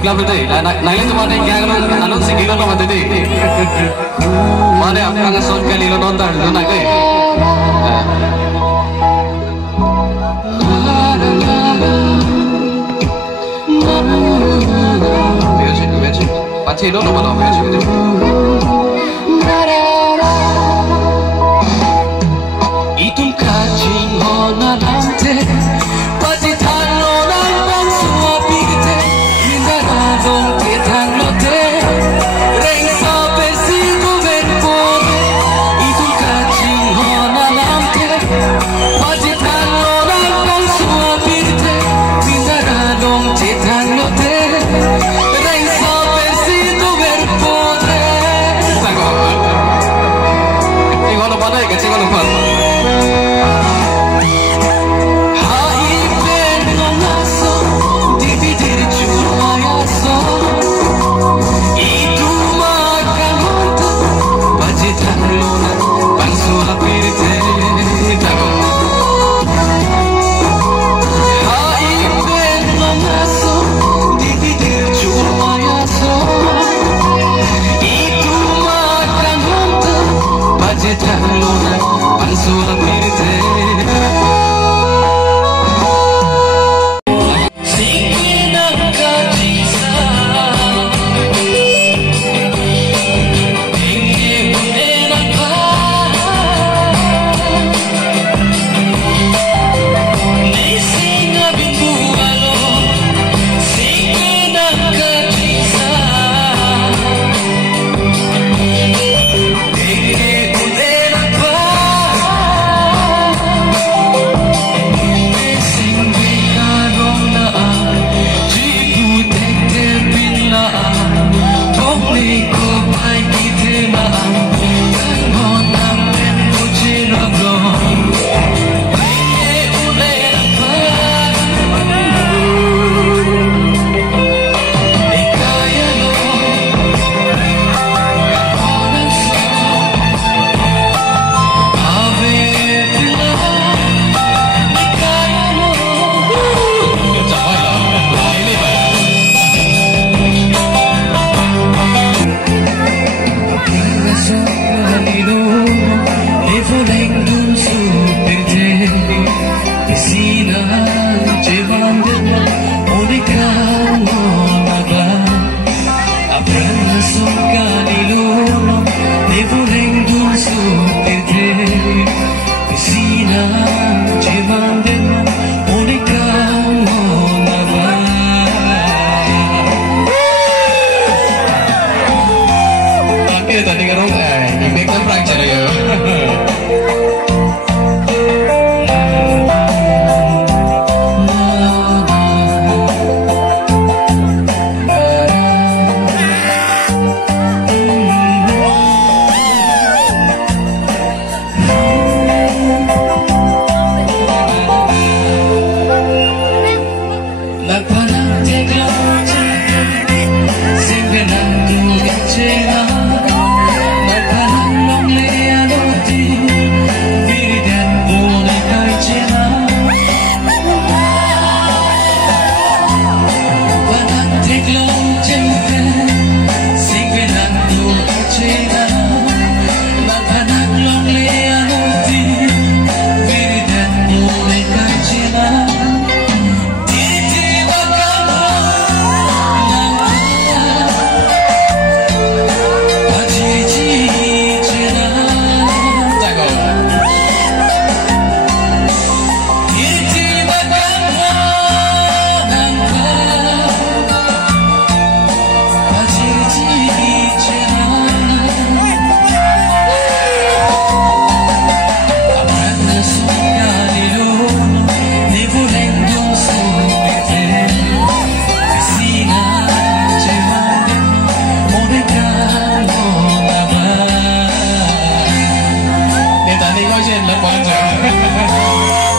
club itu, naikin cuma ada yang kan, anu sih kilo nama tadi. Mana apa yang soal kali lo nonton, lo nak ke? Music, pasti lo nama lo music itu. Itum kacing hona lante, pasti thalo nang bang suapi te, minta radong ketang lote, reng sape si kuben pode. Itum kacing hona lante, pasti thalo nang bang suapi te, minta radong ketang lote, reng sape si kuben pode. Tengok, tengok lupa deh, tengok lupa. Hãy subscribe cho kênh Ghiền Mì Gõ để không bỏ lỡ những video hấp dẫn.